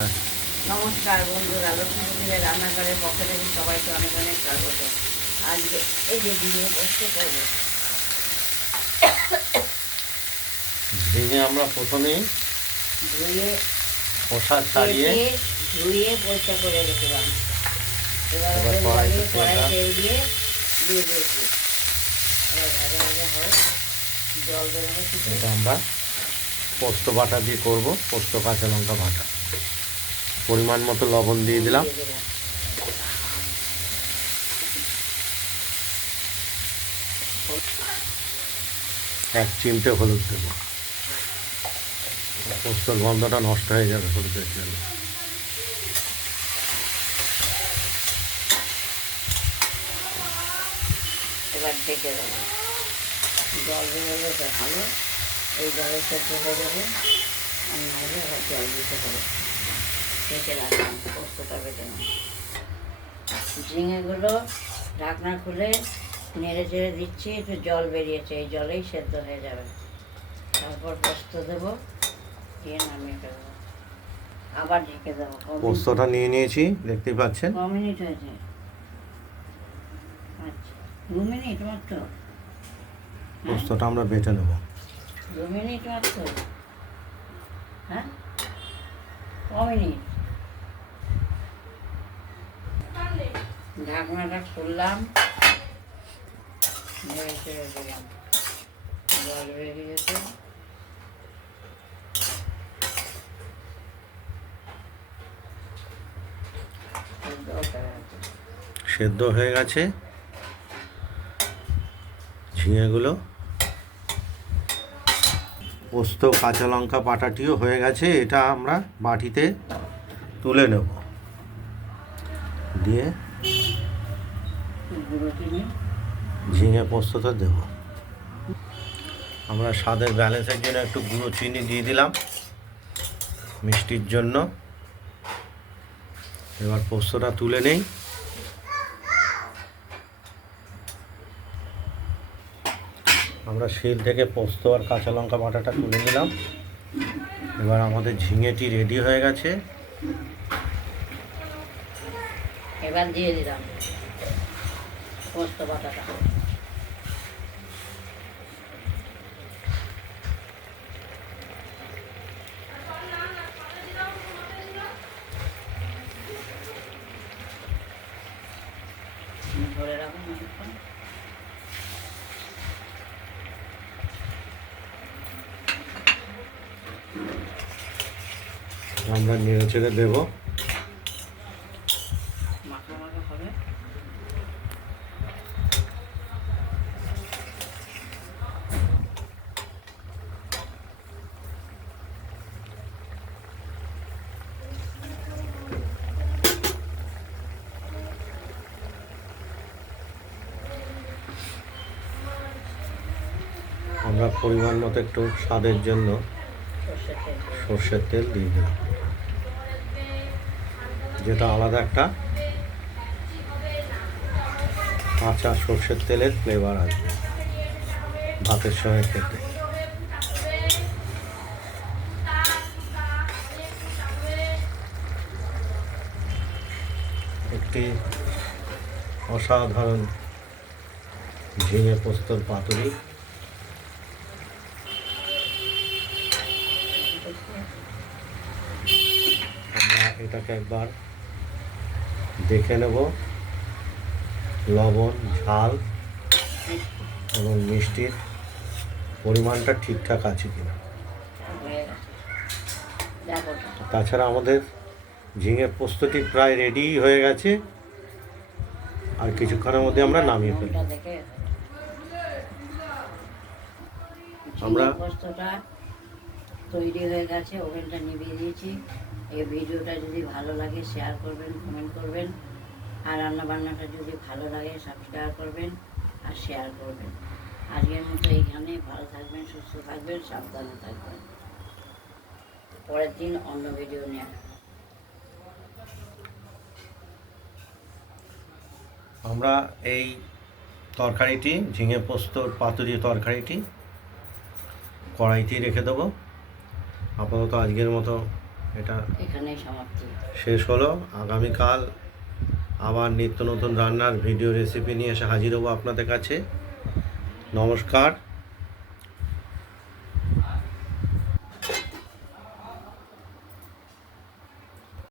নমস্কার বন্ধুরা, লক্ষ্মীপুরের রান্নাঘরের পক্ষ থেকে সবাইকে অনেক অনেক স্বাগত। আজকে এই যে ঝিঙে পোস্ত করবো। ঝিঙে আমরা প্রথমেই ধুয়ে খোসা ছাড়িয়ে ধুয়ে পরিষ্কার করে রেখেলাম। এবার এবার কড়াই কড়াইতে তেল দিয়ে দিয়েছি। এবার ভাজা ভাজা হয়, জল বেরোনো কিছু। এটা আমরা পোস্ত বাটা দিয়ে করব। পোস্ত কাঁচা লঙ্কা বাটা, পরিমাণ মতো লবণ দিয়ে দিলাম। এক চিমটে হলুদ দেব, পোস্তর গন্ধটা নষ্ট হয়ে যাবে হলুদের জন্য। এবার ঢেকে দেবো, জল বেরোবে তো ভালো, এই জলের সেদ্ধ হয়ে যাবে। আর নাহলে আবার জল দিতে হবে। ঢেকে রাখলাম, পোস্তটা বেটে নেব। ঝিঙেগুলো ঢাকনা খুলে নেড়ে চেড়ে দিচ্ছি, একটু জল বেরিয়েছে, এই জলেই সেদ্ধ হয়ে যাবে। তারপর পোস্ত দেবো, দিয়ে নামিয়ে ফেলবো, আবার ঢেকে দেবো। পোস্তটা নিয়ে নিয়েছি, দেখতেই পাচ্ছেন। 9 মিনিট হয়েছে। আচ্ছা, 2 মিনিট মাত্র। পোস্তটা আমরা বেটে নেব। 2 মিনিট মাত্র? হ্যাঁ, মিনিট। ঢাকনাটা খুললাম, নেড়ে চেড়ে দিলাম, জল বেরিয়েছে। সেদ্ধ হয়ে গেছে ঝিঙেগুলো। পোস্ত কাঁচা লঙ্কা বাটাটিও হয়ে গেছে। এটা আমরা বাটিতে তুলে নেব, দিয়ে ঝিঙে পোস্তটা দেব। আমরা স্বাদের ব্যালেন্সের জন্য একটু গুঁড়ো চিনি দিয়ে দিলাম, মিষ্টির জন্য। এবার পোস্তটা তুলে নেই। আমরা শিল থেকে পোস্ত আর কাঁচা লঙ্কা বাটাটা তুলে নিলাম। এবার আমাদের ঝিঙেটি রেডি হয়ে গেছে। এবার দিয়ে দিলাম পোস্ত বাটাটা। ধরে রাখুন অনেকক্ষণ। আমরা নেড়ে চেড়ে দেবো। মাখা মাখা হবে। আমরা পরিমাণ মতো একটু স্বাদের জন্য সর্ষের তেল দিয়ে দিলাম, যেটা আলাদা একটা কাঁচা সর্ষের তেলের ফ্লেভার আসবে ভাতের সঙ্গে খেতে। একটি অসাধারণ ঝিঙে পোস্তর পাতুরি। আমরা এটাকে একবার দেখে নেব, লবণ, ঝাল এবং মিষ্টির পরিমাণটা ঠিকঠাক আছে কিনা। তাছাড়া আমাদের ঝিঙে পোস্তটি প্রায় রেডি হয়ে গেছে। আর কিছুক্ষণের মধ্যে আমরা নামিয়ে ফেলব। আমরা পোস্তটা তৈরি হয়ে গেছে, ওভেনটা নিভিয়ে দিয়েছি। এই ভিডিওটা যদি ভালো লাগে শেয়ার করবেন, কমেন্ট করবেন। আর রান্নাবান্নাটা যদি ভালো লাগে সাবস্ক্রাইব করবেন আর শেয়ার করবেন। আজকের মতো এইখানে, ভালো থাকবেন, সুস্থ থাকবেন, সাবধানে থাকবেন। পরের দিন অন্য ভিডিও নিয়ে আমরা এই তরকারিটি, ঝিঙে পোস্তর পাতুরি তরকারিটি কড়াইতেই রেখে দেবো। আপাতত আজকের মতো এটা এখানেই সমাপ্তি। শেষ হলো। আগামীকাল আবার নিত্য নতুন রান্নার ভিডিও রেসিপি নিয়ে এসে হাজির হবো আপনাদের কাছে। নমস্কার।